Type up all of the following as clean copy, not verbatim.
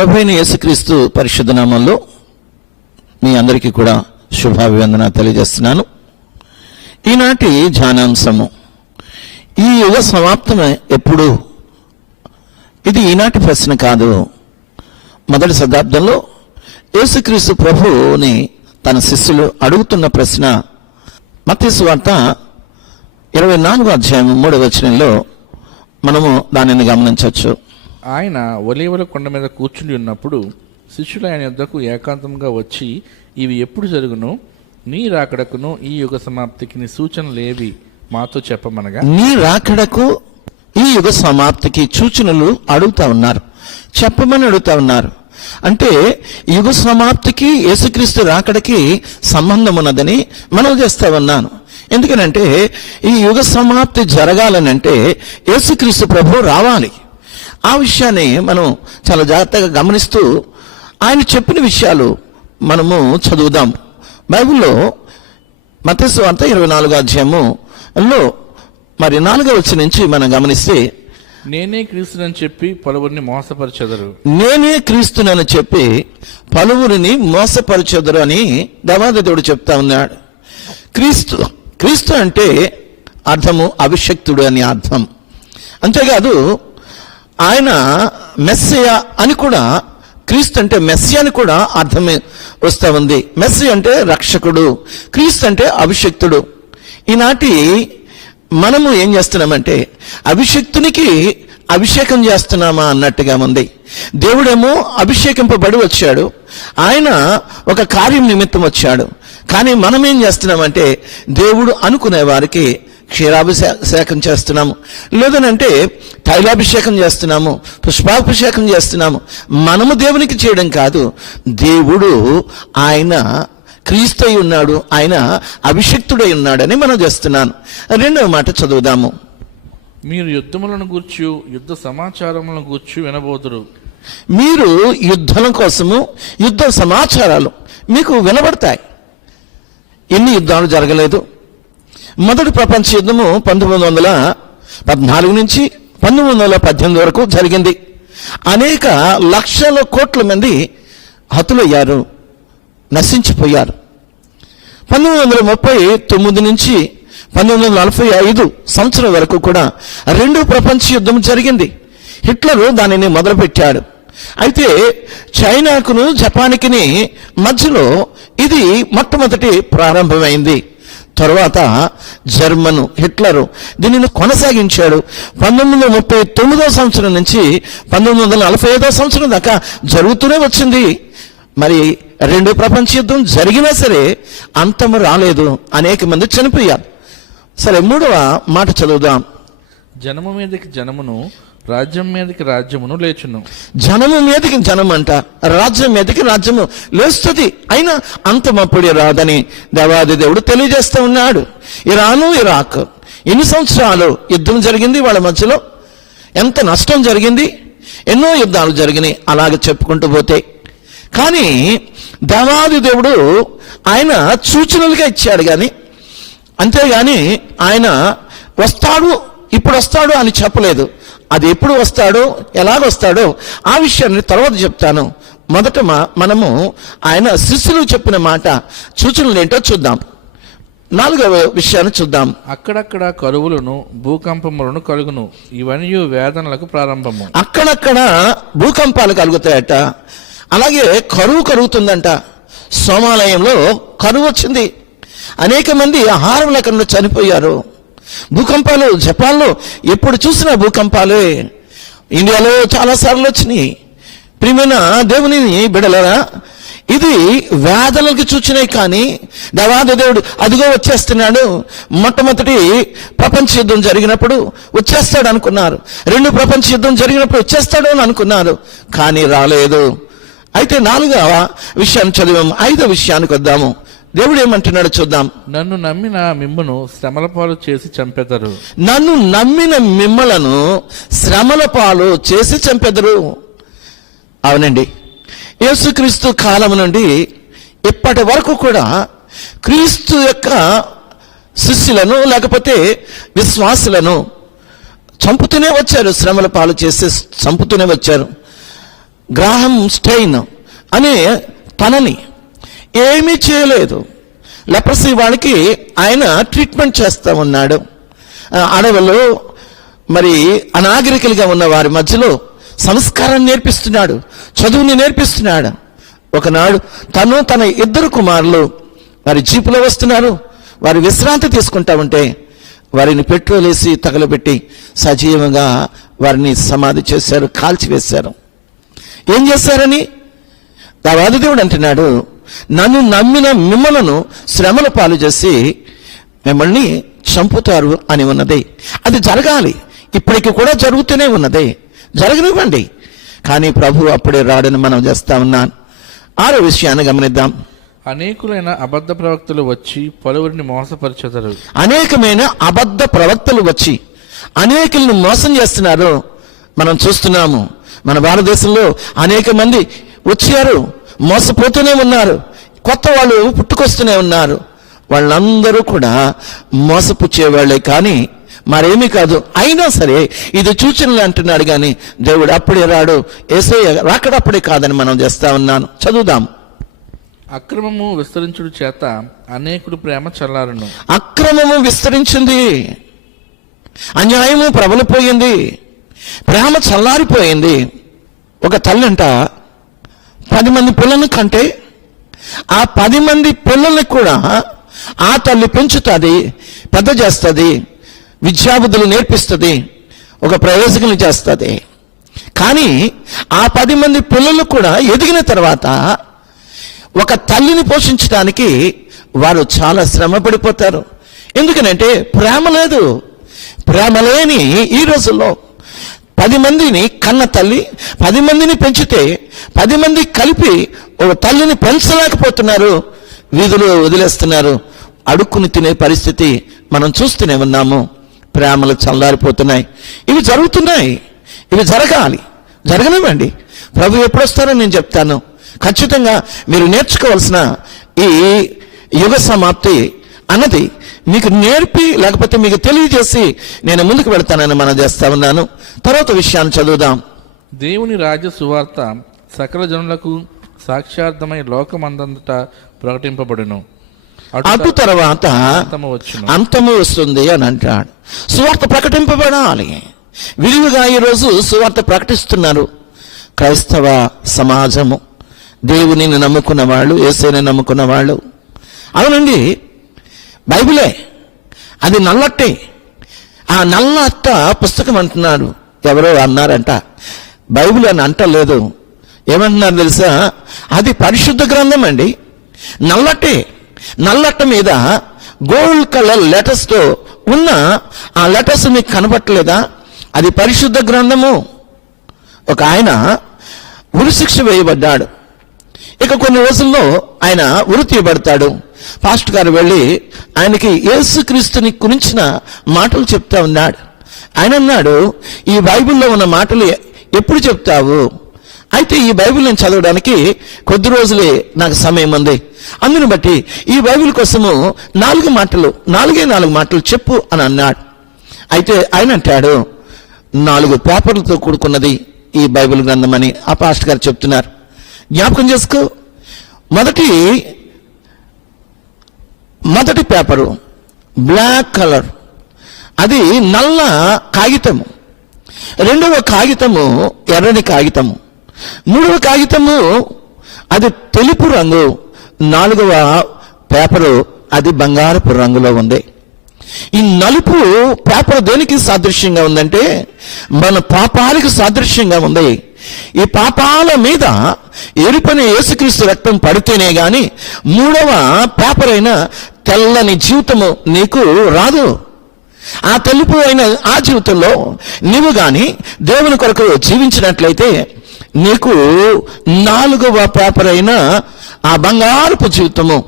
ప్రభువైన యేసుక్రీస్తు పరిశుద్ధ నామంలో మీ అందరికీ కూడా శుభాభివందన తెలియజేస్తున్నాను. ఈనాటి ధ్యానాంశము ఈ యుగ సమాప్తమే ఎప్పుడు? ఇది ఈనాటి ప్రశ్న కాదు. మొదటి శతాబ్దంలో యేసుక్రీస్తు ప్రభువుని తన శిష్యులు అడుగుతున్న ప్రశ్న. మత్తయి సువార్త 24వ అధ్యాయం 3వ వచనంలో మనము దానిని గమనించవచ్చు. ఆయన ఒలీవల కొండ మీద కూర్చుని ఉన్నప్పుడు శిష్యులు ఆయన యొద్దకు ఏకాంతంగా వచ్చి, ఇవి ఎప్పుడు జరుగును? నీ రాకడకును ఈ యుగ సమాప్తికి నీ సూచనలేవి మాతో చెప్పమనగా. నీ రాకడకు ఈ యుగ సమాప్తికి సూచనలు అడుగుతా ఉన్నారు, చెప్పమని అడుగుతా ఉన్నారు. అంటే యుగ సమాప్తికి యేసుక్రీస్తు రాకడకి సంబంధం ఉన్నదని మనం చేస్తా ఉన్నాను. ఎందుకనంటే ఈ యుగ సమాప్తి జరగాలనంటే యేసుక్రీస్తు ప్రభు రావాలి. ఆ విషయాన్ని మనం చాలా జాగ్రత్తగా గమనిస్తూ ఆయన చెప్పిన విషయాలు మనము చదువుదాం. బైబిల్లో మత్తయి సువార్త 24వ అధ్యాయంలో మరి 4వ వచనం నుంచి మనం గమనిస్తే, నేనే క్రీస్తునని చెప్పి పలువురిని మోసపరచెదరు. నేనే క్రీస్తునని చెప్పి పలువురిని మోసపరచెదరు అని దేవాది దేవుడు చెప్తా ఉన్నాడు. క్రీస్తు అంటే అర్థము అభిషక్తుడు అని అర్థం. అంతేకాదు ఆయన మెస్సియా అని కూడా, క్రీస్తు అంటే మెస్సియా అని కూడా అర్థమే వస్తూ ఉంది. మెస్సియా అంటే రక్షకుడు, క్రీస్తు అంటే అభిషక్తుడు. ఈనాటి మనము ఏం చేస్తున్నామంటే అభిషక్తునికి అభిషేకం చేస్తున్నామా అన్నట్టుగా ఉంది. దేవుడేమో అభిషేకింపబడి వచ్చాడు, ఆయన ఒక కార్యం నిమిత్తం వచ్చాడు. కానీ మనం ఏం చేస్తున్నామంటే దేవుడు అనుకునే వారికి క్షీరాభిషేకం చేస్తున్నాము, లేదనంటే తైలాభిషేకం చేస్తున్నాము, పుష్పాభిషేకం చేస్తున్నాము. మనము దేవునికి చేయడం కాదు, దేవుడు ఆయన క్రీస్తు అయి ఉన్నాడు, ఆయన అభిషక్తుడై ఉన్నాడని మనం చేస్తున్నాను. రెండవ మాట చదువుదాము. మీరు యుద్ధములను గూర్చి యుద్ధ సమాచారములను గూర్చి వినబోదురు. మీరు యుద్ధం కోసము యుద్ధ సమాచారాలు మీకు వినబడతాయి. ఎన్ని యుద్ధాలు జరగలేదు? మొదటి ప్రపంచ యుద్ధము 1914 నుంచి 1918 వరకు జరిగింది. అనేక లక్షల కోట్ల మంది హతులయ్యారు, నశించిపోయారు. 1939 నుంచి 1945 సంవత్సరం వరకు కూడా రెండో ప్రపంచ యుద్ధం జరిగింది. హిట్లరు దానిని మొదలుపెట్టాడు. అయితే చైనాకును జపాన్కి మధ్యలో ఇది మొట్టమొదటి ప్రారంభమైంది. తర్వాత జర్మను హిట్లరు దీనిని కొనసాగించాడు. 1939వ సంవత్సరం నుంచి 1945వ సంవత్సరం దాకా జరుగుతూనే వచ్చింది. మరి రెండో ప్రపంచ యుద్ధం జరిగినా సరే అంతము రాలేదు, అనేక మంది చనిపోయారు. సరే, మూడవ మాట చదువుదాం. జనము మీదకి జనమును, రాజ్యం మీదకి రాజ్యమును లేచును. జనము మీదకి జనం అంట, రాజ్యం మీదకి రాజ్యము లేస్తుంది. అయినా అంతమప్పుడే రాదని దేవాది దేవుడు తెలియజేస్తూ ఉన్నాడు. ఇరాను ఇరాక్ ఎన్ని సంవత్సరాలు యుద్ధం జరిగింది, వాళ్ళ మధ్యలో ఎంత నష్టం జరిగింది, ఎన్నో యుద్ధాలు జరిగినాయి, అలాగే చెప్పుకుంటూ పోతే. కానీ దేవాది దేవుడు ఆయన సూచనలుగా ఇచ్చాడు, కానీ అంతేగాని ఆయన వస్తాడు ఇప్పుడు వస్తాడు అని చెప్పలేదు. అది ఎప్పుడు వస్తాడో ఎలాగొస్తాడో ఆ విషయాన్ని తర్వాత చెప్తాను. మొదట మనము ఆయన శిష్యులు చెప్పిన మాట సూచనలు ఏంటో చూద్దాం. 4వ విషయాన్ని చూద్దాం. అక్కడక్కడ కరువులను భూకంపములను కలుగును, ఇవన్నీ వేదనలకు ప్రారంభము. అక్కడక్కడ భూకంపాలు కలుగుతాయట, అలాగే కరువు కలుగుతుందంట. సోమాలయంలో కరువు వచ్చింది, అనేక మంది ఆహారం లేకుండా చనిపోయారు. భూకంపాలు జపాన్లో ఎప్పుడు చూసినా భూకంపాలే. ఇండియాలో చాలాసార్లు వచ్చినాయి. ప్రియమైన దేవుని బిడ్డలారా, ఇది వేదనలకు చూచినాయి. కానీ దేవాది దేవుడు అదిగో వచ్చేస్తున్నాడు. మొట్టమొదటి ప్రపంచ యుద్ధం జరిగినప్పుడు వచ్చేస్తాడు అనుకున్నారు, రెండో ప్రపంచ యుద్ధం జరిగినప్పుడు వచ్చేస్తాడు అని అనుకున్నారు, కానీ రాలేదు. అయితే 4వ విషయాన్ని చదివాము. 5వ విషయానికి వద్దాము. దేవుడు ఏమంటున్నాడు చూద్దాం. నన్ను నమ్మిన మిమ్మును శ్రమల పాలు చేసి చంపెదరు. నన్ను నమ్మిన మిమ్మలను శ్రమల పాలు చేసి చంపెదరు. అవునండి, యేసుక్రీస్తు కాలం నుండి ఇప్పటి వరకు కూడా క్రీస్తు యొక్క శిష్యులను లేకపోతే విశ్వాసులను చంపుతూనే వచ్చారు, శ్రమల పాలు చేసి చంపుతూనే వచ్చారు. గ్రాహం స్టెయిన్ అనే తనని ఏమీ చేయలేదు. లెప్రసీ వాళ్ళకి ఆయన ట్రీట్మెంట్ చేస్తూ ఉన్నాడు. అడవుల్లో మరి అనాగరికులుగా ఉన్న వారి మధ్యలో సంస్కారాన్ని నేర్పిస్తున్నాడు, చదువుని నేర్పిస్తున్నాడు. ఒకనాడు తను తన 2 కుమారులు వారి జీపులో వస్తున్నారు. వారి విశ్రాంతి తీసుకుంటా ఉంటే వారిని పెట్రోల్ వేసి తగలబెట్టి సజీవంగా వారిని సమాధి చేశారు, కాల్చివేశారు. ఏం చేశారని దావీదు దేవుడు అంటున్నాడు, నన్ను నమ్మిన మిమ్మలను శ్రమల పాలు చేసి మిమ్మల్ని చంపుతారు అని ఉన్నది. అది జరగాలి, ఇప్పటికి కూడా జరుగుతూనే ఉన్నది, జరగనివ్వండి. కానీ ప్రభు అప్పుడే రాడని మనం చేస్తా ఉన్నాను. 6వ విషయాన్ని గమనిద్దాం. అనేకులైన అబద్ధ ప్రవక్తలు వచ్చి పలువురిని మోసపరిచెదరు. అనేకమైన అబద్ధ ప్రవక్తలు వచ్చి అనేకులను మోసం చేస్తున్నారు. మనం చూస్తున్నాము. మన భారతదేశంలో అనేక మంది వచ్చారు, మోసపోతూనే ఉన్నారు. కొత్త వాళ్ళు పుట్టుకొస్తూనే ఉన్నారు. వాళ్ళందరూ కూడా మోసపుచ్చేవాళ్లే కానీ మరేమీ కాదు. అయినా సరే ఇది సూచనలు అంటున్నాడు కానీ దేవుడు అప్పుడే రాడు, యేసయ్య రాకడప్పుడే కాదని మనం చేస్తా ఉన్నాను. చదువుదాం. అక్రమము విస్తరించుడు చేత అనేకుడు ప్రేమ చల్లారును. అక్రమము విస్తరించింది, అన్యాయము ప్రబలిపోయింది, ప్రేమ చల్లారిపోయింది. ఒక తల్లంట 10 మంది పిల్లల్ని కంటే ఆ 10 మంది పిల్లల్ని కూడా ఆ తల్లి పెంచుతుంది, పెద్ద చేస్తుంది, విద్యాబుద్ధులు నేర్పిస్తుంది, ఒక ప్రయోజకులు చేస్తుంది. కానీ ఆ 10 మంది పిల్లలు కూడా ఎదిగిన తర్వాత ఒక తల్లిని పోషించడానికి వారు చాలా శ్రమ పడిపోతారు. ఎందుకనంటే ప్రేమ లేదు. ప్రేమ లేని ఈ రోజుల్లో 10 మందిని కన్న తల్లి 10 మందిని పెంచితే 10 మంది కలిపి ఒక తల్లిని పెంచలేకపోతున్నారు, వీధిలో వదిలేస్తున్నారు, అడుక్కుని తినే పరిస్థితి మనం చూస్తూనే ఉన్నాము. ప్రేమలు చల్లారిపోతున్నాయి. ఇవి జరుగుతున్నాయి, ఇవి జరగాలి, జరగనివ్వండి. ప్రభు ఎప్పుడు వస్తారో నేను చెప్తాను. ఖచ్చితంగా మీరు నేర్చుకోవాల్సిన ఈ యుగ సమాప్తి అన్నది మీకు నేర్పి లేకపోతే మీకు తెలియజేసి నేను ముందుకు వెళ్తానని మనం చేస్తా ఉన్నాను. తర్వాత విషయాన్ని చదువుదాం. దేవుని రాజ్య సువార్త సకల జనులకు సాక్షార్థమై లోకమందంతటా ప్రకటింపబడును. అటు తర్వాత అంతము వస్తుంది అని అంటాడు. సువార్త ప్రకటింపబడాలి. విరివిగా ఈరోజు సువార్త ప్రకటిస్తున్నారు క్రైస్తవ సమాజము. దేవుని నమ్ముకున్న వాళ్ళు, యేసుని నమ్ముకున్న వాళ్ళు. అవునండి, బైబిలే అది నల్లట్టే. ఆ నల్ల అట్ట పుస్తకం అంటున్నాడు. ఎవరో అన్నారంట, బైబిల్ అని అంటలేదు. ఏమంటున్నారు తెలుసా? అది పరిశుద్ధ గ్రంథం అండి, నల్లట్టే. నల్లట్ట మీద గోల్డ్ కలర్ లెటర్స్ తో ఉన్న ఆ లెటర్స్ మీకు కనబట్టలేదా? అది పరిశుద్ధ గ్రంథము. ఒక ఆయన ఉరిశిక్ష వేయబడ్డాడు. ఇక కొన్ని రోజుల్లో ఆయన ఉరి తీయబడతాడు. పాస్టర్ గారు వెళ్ళి ఆయనకి యేసుక్రీస్తుని గురించిన మాటలు చెప్తా ఉన్నాడు. ఆయన అన్నాడు, ఈ బైబిల్లో ఉన్న మాటలు ఎప్పుడు చెప్తావు? అయితే ఈ బైబిల్ నేను చదవడానికి కొద్ది రోజులే నాకు సమయం ఉంది, అందుని బట్టి ఈ బైబిల్ కోసము 4 మాటలు చెప్పు అని అన్నాడు. అయితే ఆయన అంటాడు, 4 పేపర్లతో కూడుకున్నది ఈ బైబిల్ గ్రంథం అని ఆ పాస్టర్ గారు చెప్తున్నారు. జ్ఞాపకం చేసుకో. మొదటి పేపరు బ్లాక్ కలర్, అది నల్ల కాగితము. 2వ కాగితము ఎర్రని కాగితము. 3వ కాగితము అది తెలుపు రంగు. 4వ పేపరు అది బంగారపు రంగులో ఉంది. ఈ నలుపు పేపర్ దేనికి సాదృశ్యంగా ఉందంటే మన పాపాలకు సాదృశ్యంగా ఉంది. ఈ పాపాల మీద ఎరుపని యేసుక్రీస్తు రక్తం పడితేనే గాని 3వ పేపర్ అయిన తెల్లని జీవితము నీకు రాదు. ఆ తెలుపు అయిన ఆ జీవితంలో నీవు గాని దేవుని కొరకు జీవించినట్లయితే నీకు 4వ పేపర్ అయిన ఆ బంగారపు జీవితము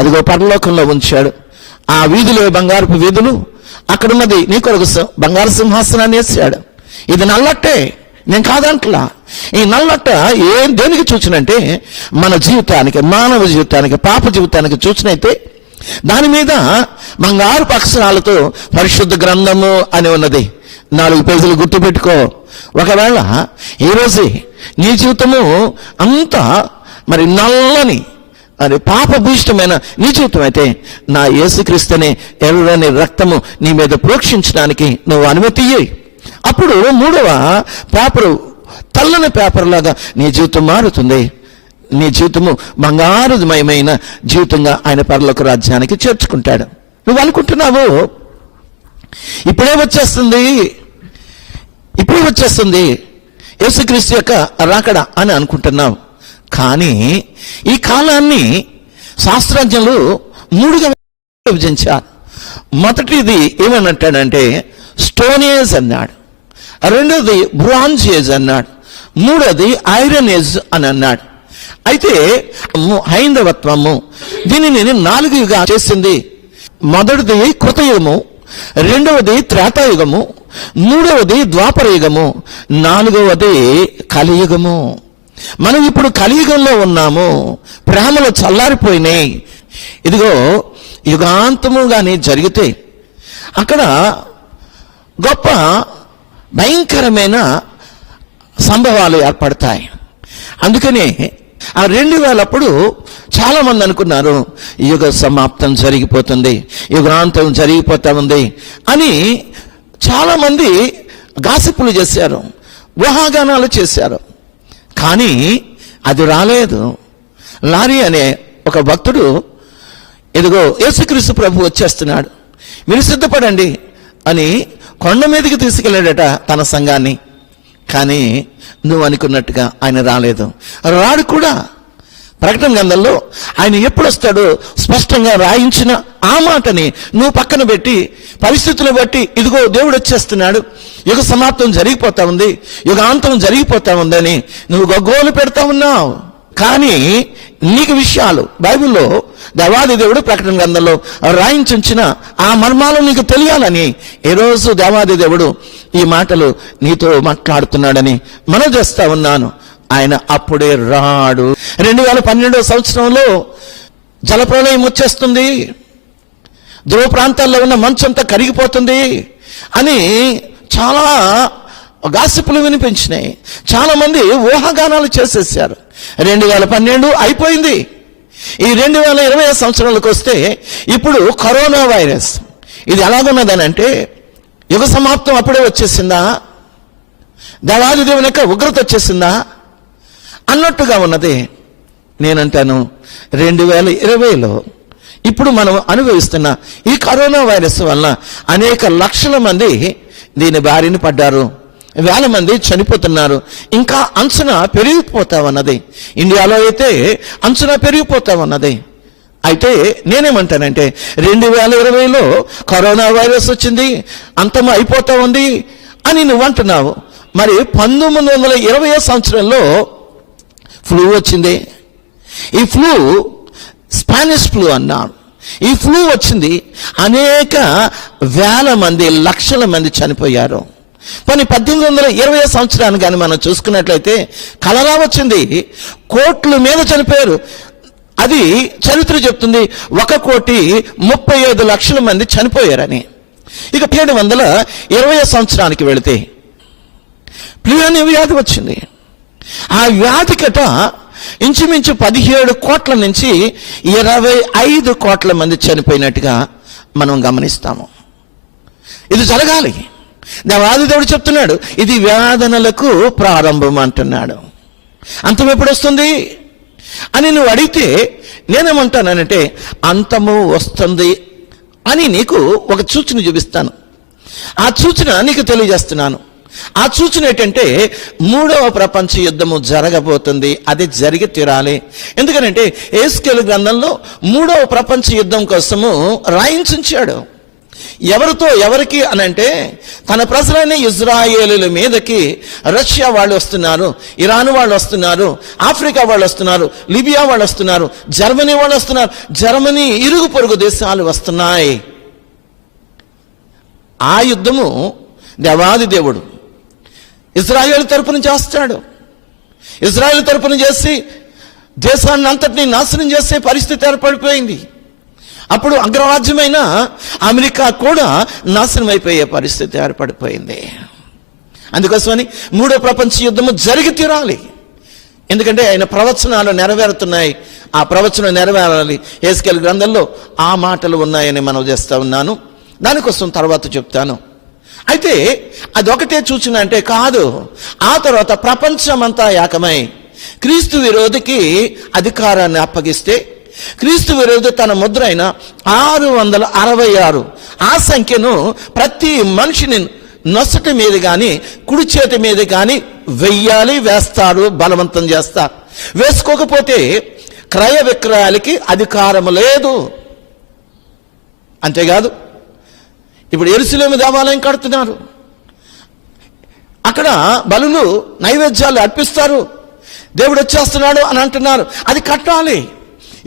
అదిగో పరలోకంలో ఉంచాడు. ఆ వీధులు బంగారపు వీధులు, అక్కడున్నది నీ కొరకు బంగారు సింహాసనాన్ని వేసాడు. ఇది నల్లట్టే, నేను కాదంట్లా. ఈ నల్లట్ట దేనికి సూచనంటే మన జీవితానికి, మానవ జీవితానికి, పాప జీవితానికి సూచనైతే దాని మీద బంగారు అక్షరాలతో పరిశుద్ధ గ్రంథము అని ఉన్నది. 4 పేజీలు గుర్తుపెట్టుకో. ఒకవేళ ఈరోజే నీ జీవితము అంతా మరి నల్లని మరి పాపభూయిష్టమైన నీ జీవితం అయితే నా యేసుక్రీస్తునే ఎర్రని రక్తము నీ మీద ప్రోక్షించడానికి నువ్వు అనుమతి ఇయ్యి. అప్పుడు 3వ పేపరు తెల్లని పేపర్ లాగా నీ జీవితం మారుతుంది. నీ జీవితము బంగారుమయమైన జీవితంగా ఆయన పరలోక రాజ్యానికి చేర్చుకుంటాడు. నువ్వు అనుకుంటున్నావు ఇప్పుడే వచ్చేస్తుంది యేసుక్రీస్తు యొక్క రాకడ అని అనుకుంటున్నావు. కానీ ఈ కాలాన్ని శాస్త్రజ్ఞులు 3గా విభజించారు. మొదటిది ఏమన్నట్టాడంటే స్టోన్ ఏజ్ అన్నాడు, రెండోది బ్రాంజ్ ఏజ్ అన్నాడు, మూడోది ఐరన్ ఏజ్ అని అన్నాడు. అయితే హైందవత్వము దీనిని 4గా చేసింది. మొదటిది కృతయుగము, రెండవది త్రేతాయుగము, మూడవది ద్వాపరయుగము, 4వది కలియుగము. మనం ఇప్పుడు కలియుగంలో ఉన్నాము. ప్రేమలు చల్లారిపోయినాయి. ఇదిగో యుగాంతము కానీ జరిగితే అక్కడ గొప్ప భయంకరమైన సంభవాలు ఏర్పడతాయి. అందుకనే ఆ 2000 చాలా మంది అనుకున్నారు యుగ సమాప్తం జరిగిపోతుంది, యుగాంతం జరిగిపోతా ఉంది అని చాలా మంది గాసిపులు చేశారు, ఊహాగానాలు చేశారు. కానీ అది రాలేదు. లారీ అనే ఒక భక్తుడు ఇదిగో యేసుక్రీస్తు ప్రభు వచ్చేస్తున్నాడు, మీరు సిద్ధపడండి అని కొండ మీదకి తీసుకెళ్ళాడట తన సంఘాన్ని. కానీ నువ్వు అనుకున్నట్టుగా ఆయన రాలేదు. రాడు కూడా. ప్రకటన గ్రంథంలో ఆయన ఎప్పుడు వస్తాడో స్పష్టంగా రాయించిన ఆ మాటని నువ్వు పక్కన పెట్టి పరిస్థితులు బట్టి ఇదిగో దేవుడు వచ్చేస్తున్నాడు, యుగ సమాప్తం జరిగిపోతా ఉంది, యుగాంతం జరిగిపోతా ఉందని నువ్వు గగ్గోలు పెడతా ఉన్నావు. కానీ నీకు విషయాలు బైబిల్లో దేవాది దేవుడు ప్రకటన గ్రంథంలో రాయించిన ఆ మర్మాలు నీకు తెలియాలని ఈరోజు దేవాది దేవుడు ఈ మాటలు నీతో మాట్లాడుతున్నాడని మనం చేస్తా ఉన్నాను. ఆయన అప్పుడే రాడు. 2012 సంవత్సరంలో జలప్రళయం వచ్చేస్తుంది, ధ్రువ ప్రాంతాల్లో ఉన్న మంచంతా కరిగిపోతుంది అని చాలా గాసిపులు వినిపించినాయి. చాలా మంది ఊహాగానాలు చేసేసారు. 2012 అయిపోయింది. ఈ 2020 సంవత్సరాలకు వస్తే ఇప్పుడు కరోనా వైరస్ ఇది ఎలాగున్నదనంటే యుగ సమాప్తం అప్పుడే వచ్చేసిందా, దేవాది దేవుని యొక్క ఉగ్రత వచ్చేసిందా అన్నట్టుగా ఉన్నది. నేనంటాను 2020లో ఇప్పుడు మనం అనుభవిస్తున్న ఈ కరోనా వైరస్ వలన అనేక లక్షల మంది దీని బారిన పడ్డారు, వేల మంది చనిపోతున్నారు. ఇంకా అంచనా పెరిగిపోతా ఉన్నది. ఇండియాలో అయితే అంచనా పెరిగిపోతా ఉన్నది. అయితే నేనేమంటానంటే 2020లో కరోనా వైరస్ వచ్చింది, అంతం అయిపోతా ఉంది అని నువ్వు అంటున్నావు. మరి 1920 సంవత్సరంలో ఫ్లూ వచ్చింది. ఈ ఫ్లూ స్పానిష్ ఫ్లూ అన్నాడు. ఈ ఫ్లూ వచ్చింది, అనేక వేల మంది లక్షల మంది చనిపోయారు. కానీ 1820 సంవత్సరాన్ని కానీ మనం చూసుకున్నట్లయితే కలరా వచ్చింది, కోట్ల మీద చనిపోయారు. అది చరిత్ర చెప్తుంది 1,35,00,000 మంది చనిపోయారని. ఇక 1720 సంవత్సరానికి వెళితే ఫ్లూ అనే వ్యాధి వచ్చింది. ఆ వ్యాధికట ఇంచుమించు 17 కోట్ల నుంచి 25 కోట్ల మంది చనిపోయినట్టుగా మనం గమనిస్తాము. ఇది జరగాలి. దేవాది దేవుడు చెప్తున్నాడు ఇది వేదనలకు ప్రారంభం అంటున్నాడు. అంతం ఎప్పుడు వస్తుంది అని నువ్వు అడిగితే నేనేమంటానంటే అంతము వస్తుంది అని నీకు ఒక సూచన చూపిస్తాను. ఆ సూచన నీకు తెలియజేస్తున్నాను. ఆ సూచన ఏంటంటే 3వ ప్రపంచ యుద్ధము జరగబోతుంది. అది జరిగి తీరాలి. ఎందుకంటే యేసుకేలు గ్రంథంలో 3వ ప్రపంచ యుద్ధం కోసము రాయించాడు. ఎవరితో ఎవరికి అనంటే తన ప్రజలైన ఇజ్రాయేలుల మీదకి రష్యా వాళ్ళు వస్తున్నారు, ఇరాన్ వాళ్ళు వస్తున్నారు, ఆఫ్రికా వాళ్ళు వస్తున్నారు, లిబియా వాళ్ళు వస్తున్నారు, జర్మనీ వాళ్ళు వస్తున్నారు, జర్మనీ ఇరుగు పొరుగు దేశాలు వస్తున్నాయి. ఆ యుద్ధము దేవాది దేవుడు ఇజ్రాయేల్ తరపున చేస్తాడు. ఇజ్రాయేల్ తరపున చేసి దేశాన్ని అంతటినీ నాశనం చేసే పరిస్థితి ఏర్పడిపోయింది. అప్పుడు అగ్రరాజ్యమైన అమెరికా కూడా నాశనం అయిపోయే పరిస్థితి ఏర్పడిపోయింది. అందుకోసమని 3వ ప్రపంచ యుద్ధము జరిగి తీరాలి. ఎందుకంటే ఆయన ప్రవచనాలు నెరవేరుతున్నాయి. ఆ ప్రవచనం నెరవేరాలి. యెహెజ్కేలు గ్రంథంలో ఆ మాటలు ఉన్నాయని మనం చేస్తా ఉన్నాను. దానికోసం తర్వాత చెప్తాను. అయితే అదొకటే సూచన అంటే కాదు. ఆ తర్వాత ప్రపంచమంతా ఏకమై క్రీస్తు విరోధికి అధికారాన్ని అప్పగిస్తే, క్రీస్తు విరోధి తన ముద్ర అయిన 666 ఆ సంఖ్యను ప్రతి మనిషిని నొసటి మీద కానీ కుడి చేతి మీద కానీ వెయ్యాలి, వేస్తారు, బలవంతం చేస్తారు. వేసుకోకపోతే క్రయ విక్రయాలకి అధికారం లేదు. అంతేకాదు, ఇప్పుడు యెరూషలేము దేవాలయం కడుతున్నారు. అక్కడ బలులు నైవేద్యాలు అర్పిస్తారు. దేవుడు వచ్చేస్తున్నాడు అని అంటున్నారు. అది కట్టాలి.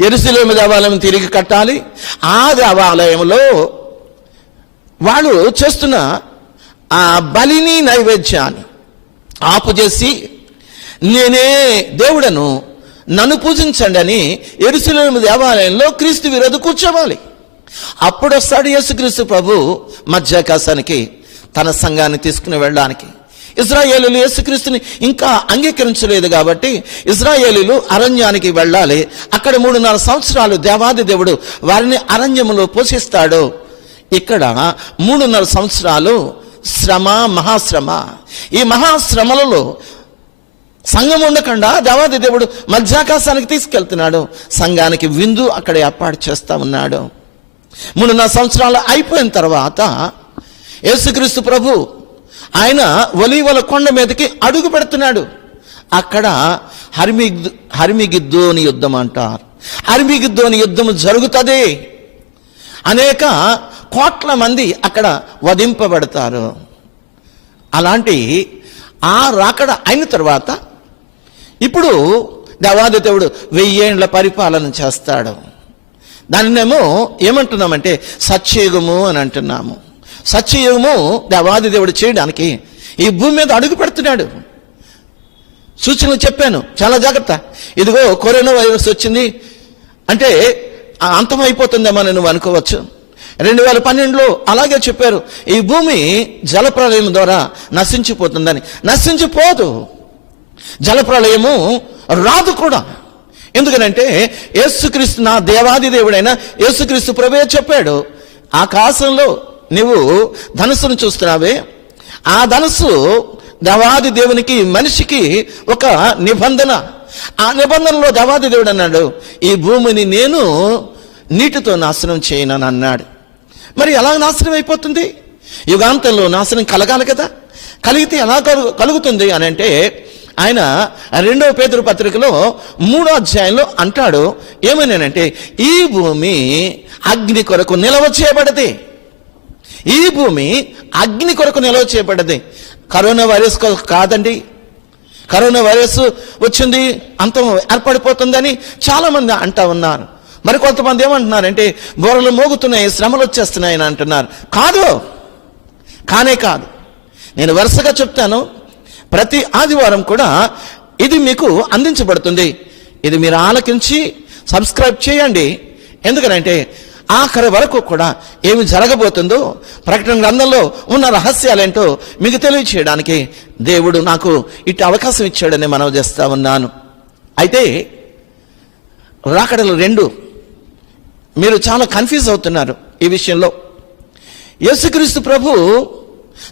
యెరూషలేము దేవాలయం తిరిగి కట్టాలి. ఆ దేవాలయంలో వాళ్ళు చేస్తున్న ఆ బలిని నైవేద్యాన్ని ఆపు చేసి, నేనే దేవుడను, నన్ను పూజించండి అని యెరూషలేము దేవాలయంలో క్రీస్తు విరోధి కూర్చోవాలి. అప్పుడు వస్తాడు యేసుక్రీస్తు ప్రభు మధ్యాకాశానికి తన సంఘాన్ని తీసుకుని వెళ్ళడానికి. ఇశ్రాయేలీయులు యేసుక్రీస్తుని ఇంకా అంగీకరించలేదు కాబట్టి ఇశ్రాయేలీయులు అరణ్యానికి వెళ్ళాలి. అక్కడ 3.5 సంవత్సరాలు దేవాది దేవుడు వారిని అరణ్యములో పోషిస్తాడు. ఇక్కడ 3.5 సంవత్సరాలు శ్రమ, మహాశ్రమ. ఈ మహాశ్రమలలో సంఘం ఉండకుండా దేవాది దేవుడు మధ్యాకాశానికి తీసుకెళ్తున్నాడు. సంఘానికి విందు అక్కడ ఏర్పాటు చేస్తా ఉన్నాడు. 3.5 సంవత్సరాలు అయిపోయిన తర్వాత యేసుక్రీస్తు ప్రభు ఆయన ఒలీవల కొండ మీదకి అడుగు పెడుతున్నాడు. అక్కడ హర్మిగిద్దోని యుద్ధం అంటారు. హర్మిగిద్దోని యుద్ధం జరుగుతుంది. అనేక కోట్ల మంది అక్కడ వధింపబడతారు. అలాంటి ఆ రాకడ అయిన తర్వాత ఇప్పుడు దేవాది దేవుడు 1000 ఏండ్ల పరిపాలన చేస్తాడు. దానినేమో ఏమంటున్నామంటే సత్యయుగము అని అంటున్నాము. సత్యయుగము దేవాది దేవుడు చేయడానికి ఈ భూమి మీద అడుగు పెడుతున్నాడు. సూచనలు చెప్పాను, చాలా జాగ్రత్త. ఇదిగో కరోనా వైరస్ వచ్చింది అంటే అంతమైపోతుందేమో నువ్వు అనుకోవచ్చు. 2012లో అలాగే చెప్పారు, ఈ భూమి జలప్రలయం ద్వారా నశించిపోతుందని. నశించిపోదు. జలప్రలయము రాదు కూడా. ఎందుకనంటే యేసుక్రీస్తు, నా దేవాది దేవుడైన యేసుక్రీస్తు ప్రభువే చెప్పాడు, ఆకాశంలో నువ్వు ధనుస్సును చూస్తున్నావే, ఆ ధనుస్సు దేవాది దేవునికి మనిషికి ఒక నిబంధన. ఆ నిబంధనలో దేవాది దేవుడు అన్నాడు, ఈ భూమిని నేను నీటితో నాశనం చేయనని అన్నాడు. మరి ఎలా నాశనం అయిపోతుంది? యుగాంతంలో నాశనం కలగాలి కదా. కలిగితే ఎలా కలుగుతుంది అని అంటే ఆయన 2వ పేతురు పత్రికలో 3వ అధ్యాయంలో అంటాడు, ఏమనంటే ఈ భూమి అగ్ని కొరకు నిల్వ చేయబడది. ఈ భూమి అగ్ని కొరకు నిల్వ చేయబడ్డది. కరోనా వైరస్ కాదండి. కరోనా వైరస్ వచ్చింది, అంతం ఏర్పడిపోతుందని చాలా మంది అంటా ఉన్నారు. మరి కొంతమంది ఏమంటున్నారంటే బోరలు మోగుతున్నాయి, శ్రమలు వచ్చేస్తున్నాయి అని అంటున్నారు. కాదు, కానే కాదు. నేను వరుసగా చెప్తాను, ప్రతి ఆదివారం కూడా ఇది మీకు అందించబడుతుంది. ఇది మీరు ఆలకించి సబ్స్క్రైబ్ చేయండి. ఎందుకనంటే ఆఖరి వరకు కూడా ఏమి జరగబోతుందో, ప్రకటన గ్రంథంలో ఉన్న రహస్యాలేంటో మీకు తెలియచేయడానికి దేవుడు నాకు ఇటు అవకాశం ఇచ్చాడని మనవి చేస్తా ఉన్నాను. అయితే రాకడలు 2 మీరు చాలా కన్ఫ్యూజ్ అవుతున్నారు ఈ విషయంలో. యేసుక్రీస్తు ప్రభు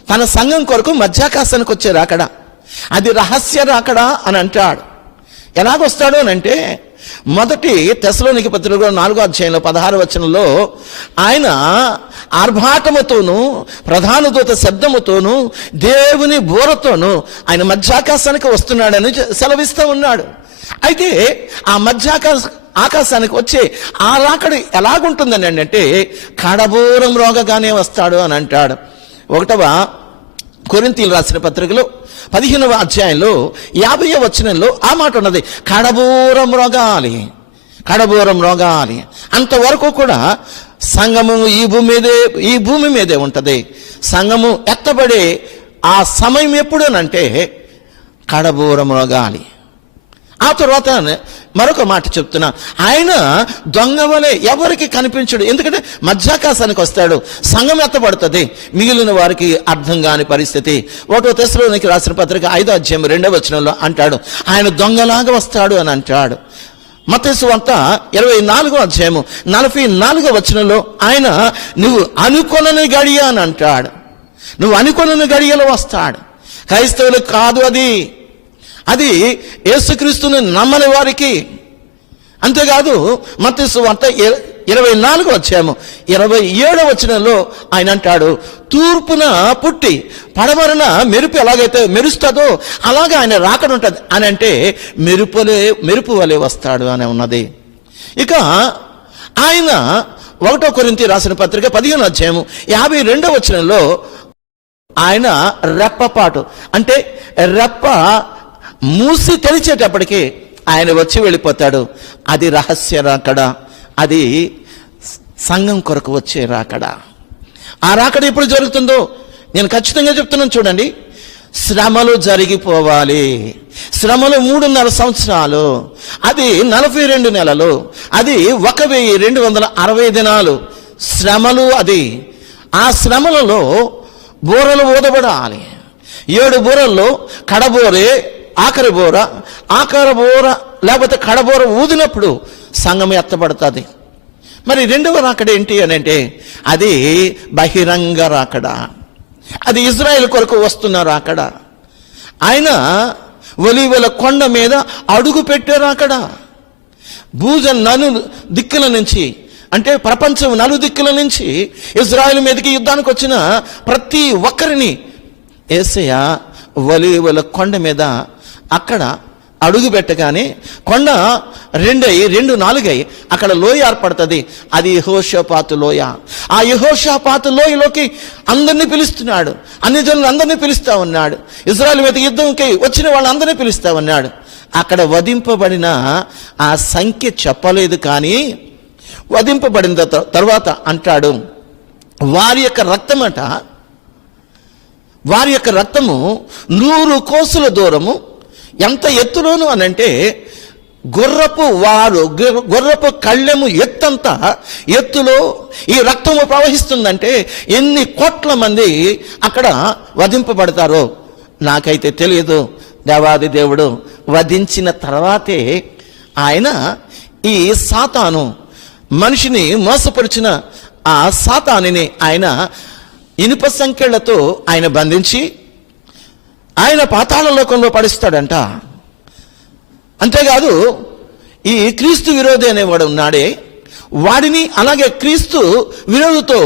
తన సంఘం కొరకు మధ్యాకాశానికి వచ్చే రాకడ, అది రహస్య రాకడ అని అంటాడు. ఎలాగొస్తాడు అని అంటే మొదటి తెస్సలోనికీ పత్రిక 4వ అధ్యాయంలో 16వ వచనంలో ఆయన ఆర్భాటముతోనూ ప్రధాన దూత శబ్దముతోనూ దేవుని బోరతోనూ ఆయన మధ్యాకాశానికి వస్తున్నాడని సెలవిస్తూ ఉన్నాడు. అయితే ఆ ఆకాశానికి వచ్చే ఆ రాకడ ఎలాగుంటుందని అంటే కడబూరం రోగగానే వస్తాడు అని అంటాడు. 1వ కొరింథీయులు రాసిన పత్రికలో 15వ అధ్యాయంలో 50వ వచనంలో ఆ మాట ఉన్నది, కడబూరం రోగాలి, కడబూరం రోగాలి. అంతవరకు కూడా సంఘము ఈ భూమి మీదే ఉంటది. సంఘము ఎత్తబడే ఆ సమయం ఎప్పుడునంటే కడబూరం రోగాలి. ఆ తర్వాత మరొక మాట చెప్తున్నా, ఆయన దొంగ వలె ఎవరికి కనిపించడు. ఎందుకంటే మధ్యాకాశానికి వస్తాడు, సంఘం ఎత్తబడుతుంది, మిగిలిన వారికి అర్థం కాని పరిస్థితి. 1 తెస్సలోనికి రాసిన పత్రిక 5వ అధ్యాయం 2వ వచనంలో అంటాడు, ఆయన దొంగలాగా వస్తాడు అని అంటాడు. మత్తయి సువార్త 24వ అధ్యాయము 44వ వచనంలో ఆయన నువ్వు అనుకొనని గడియ అని అంటాడు. నువ్వు అనుకొనని గడియలో వస్తాడు. క్రైస్తవులకు కాదు అది యేసుక్రీస్తుని నమ్మని వారికి. అంతేకాదు మత్తయి సువార్త 24వ అధ్యాయము 27వ వచనంలో ఆయన అంటాడు, తూర్పున పుట్టి పడమరన మెరుపు ఎలాగైతే మెరుస్తుందో అలాగే ఆయన రాకడ ఉంటుంది అని అంటే మెరుపు వలె వస్తాడు అని ఉన్నది. ఇక ఆయన 1 కొరింథీ రాసిన పత్రిక 15వ అధ్యాయము 52వ వచనంలో ఆయన రెప్పపాటు అంటే రెప్ప మూసి తెరిచేటప్పటికి ఆయన వచ్చి వెళ్ళిపోతాడు. అది రహస్య రాకడ, అది సంఘం కొరకు వచ్చే రాకడ. ఆ రాకడ ఎప్పుడు జరుగుతుందో నేను ఖచ్చితంగా చెప్తున్నాను. చూడండి, శ్రమలు జరిగిపోవాలి. శ్రమలు 3.5 సంవత్సరాలు, అది 42 నెలలు, అది 1260 దినాలు శ్రమలు. అది ఆ శ్రమలలో బోరలు ఊదబడాలి. 7 బోరల్లో కడబోరే ఆఖరి బోర లేకపోతే కడబోర ఊదినప్పుడు సంఘం ఎత్తబడుతుంది. మరి రెండవ రాకడ ఏంటి అని అంటే అది బహిరంగ రాకడ, అది ఇజ్రాయెల్ కొరకు వస్తున్న రాకడ. ఆయన ఒలీవల కొండ మీద అడుగు పెట్టే రాకడ. భూజ నలు దిక్కుల నుంచి అంటే ప్రపంచం నలుదిక్కుల నుంచి ఇజ్రాయెల్ మీదకి యుద్ధానికి వచ్చిన ప్రతి ఒక్కరిని యేసయ్య ఒలీవల కొండ మీద అక్కడ అడుగు పెట్టగానే కొండ 2 4 అక్కడ లోయ ఏర్పడుతుంది. అది యెహోషాపాతు లోయ. ఆ యెహోషాపాతు లోయలోకి అందరినీ పిలుస్తున్నాడు, అన్ని జనులు అందరినీ పిలుస్తా ఉన్నాడు, ఇజ్రాయెల్ మీద యుద్ధంకి వచ్చిన వాళ్ళందరినీ పిలుస్తా ఉన్నాడు. అక్కడ వధింపబడిన ఆ సంఖ్య చెప్పలేదు, కానీ వధింపబడిన తర్వాత అంటాడు, వారి యొక్క రక్తము 100 కోసుల దూరము, ఎంత ఎత్తులోను అనంటే గుర్రపు కళ్ళెము ఎత్తంతా ఎత్తులో ఈ రక్తము ప్రవహిస్తుందంటే ఎన్ని కోట్ల మంది అక్కడ వధింపబడతారో నాకైతే తెలియదు. దేవాది దేవుడు వధించిన తర్వాతే ఆయన ఈ సాతాను మనిషిని మోసపరిచిన ఆ సాతానుని ఆయన ఇనుప సంకెళ్లతో ఆయన బంధించి ఆయన పాతాళ లోకంలో పడిస్తాడంట. అంతేకాదు ఈ క్రీస్తు విరోధి అనేవాడు ఉన్నాడే, వాడిని అలాగే క్రీస్తు విరోధితో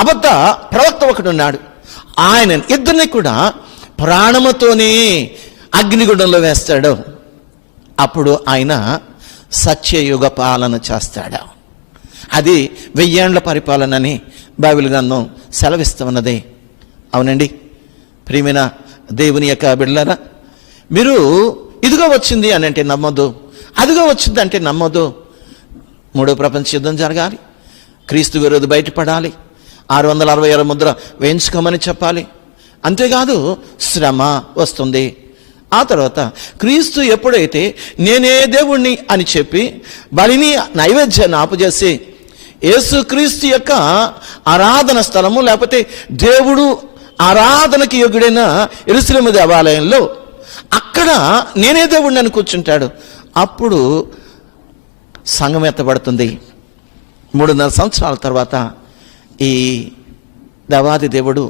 అబద్ధ ప్రవక్త ఒకడు ఉన్నాడు, ఆయన ఇద్దరిని కూడా ప్రాణముతోనే అగ్నిగుండంలో వేస్తాడు. అప్పుడు ఆయన సత్యయుగ పాలన చేస్తాడు. అది 1000 ఏండ్ల పరిపాలన అని బైబిల్ గ్రంథం సెలవిస్తూ ఉన్నది. అవునండి ప్రియమైన దేవుని యొక్క బిడ్డలారా, మీరు ఇదిగో వచ్చింది అని అంటే నమ్మొద్దు, అదిగో వచ్చింది అంటే నమ్మొద్దు. 3వ ప్రపంచ యుద్ధం జరగాలి, క్రీస్తు విరోధి బయటపడాలి, 666 ముద్ర వేయించుకోమని చెప్పాలి. అంతేకాదు శ్రమ వస్తుంది. ఆ తర్వాత క్రీస్తు ఎప్పుడైతే నేనే దేవుణ్ణి అని చెప్పి బలిని నైవేద్యాన్ని ఆపుచేసి యేసుక్రీస్తు యొక్క ఆరాధన స్థలము లేకపోతే దేవుడు ఆరాధనకి యోగ్యుడైన యెరూషలేము దేవాలయంలో అక్కడ నేనే దేవుడిని అని కూర్చుంటాడు. అప్పుడు సంఘం ఎత్తబడుతుంది. 3.5 సంవత్సరాల తర్వాత ఈ దేవాది దేవుడు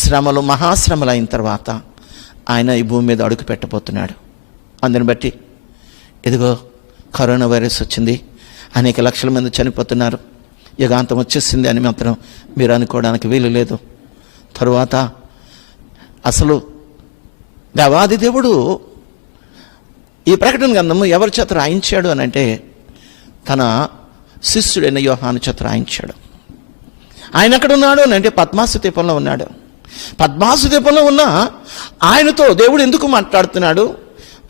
శ్రమలు మహాశ్రమలు అయిన తర్వాత ఆయన ఈ భూమి మీద అడుగు పెట్టబోతున్నాడు. అందుని బట్టి ఇదిగో కరోనా వైరస్ వచ్చింది, అనేక లక్షల మంది చనిపోతున్నారు, యుగాంతం వచ్చేసింది అని మాత్రం మీరు అనుకోవడానికి వీలు లేదు. తరువాత అసలు దేవాది దేవుడు ఈ ప్రకటన గ్రంథము ఎవరి చేత రాయించాడు అని అంటే తన శిష్యుడైన యోహాను చేత రాయించాడు. ఆయన ఎక్కడ ఉన్నాడు అని అంటే పద్మాసు ద్వీపంలో ఉన్నాడు. పద్మాసు ద్వీపంలో ఉన్న ఆయనతో దేవుడు ఎందుకు మాట్లాడుతున్నాడు,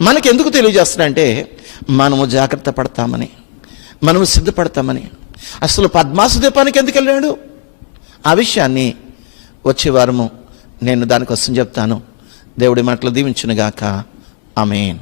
మనకి ఎందుకు తెలియజేస్తున్నాడంటే మనము జాగ్రత్త పడతామని, మనము సిద్ధపడతామని. అసలు పద్మాసు ద్వీపానికి ఎందుకు వెళ్ళాడు ఆ విషయాన్ని వచ్చే వారము నేను దానికోసం చెప్తాను. దేవుడి మాటలు దీవించునుగాక. ఆమేన్.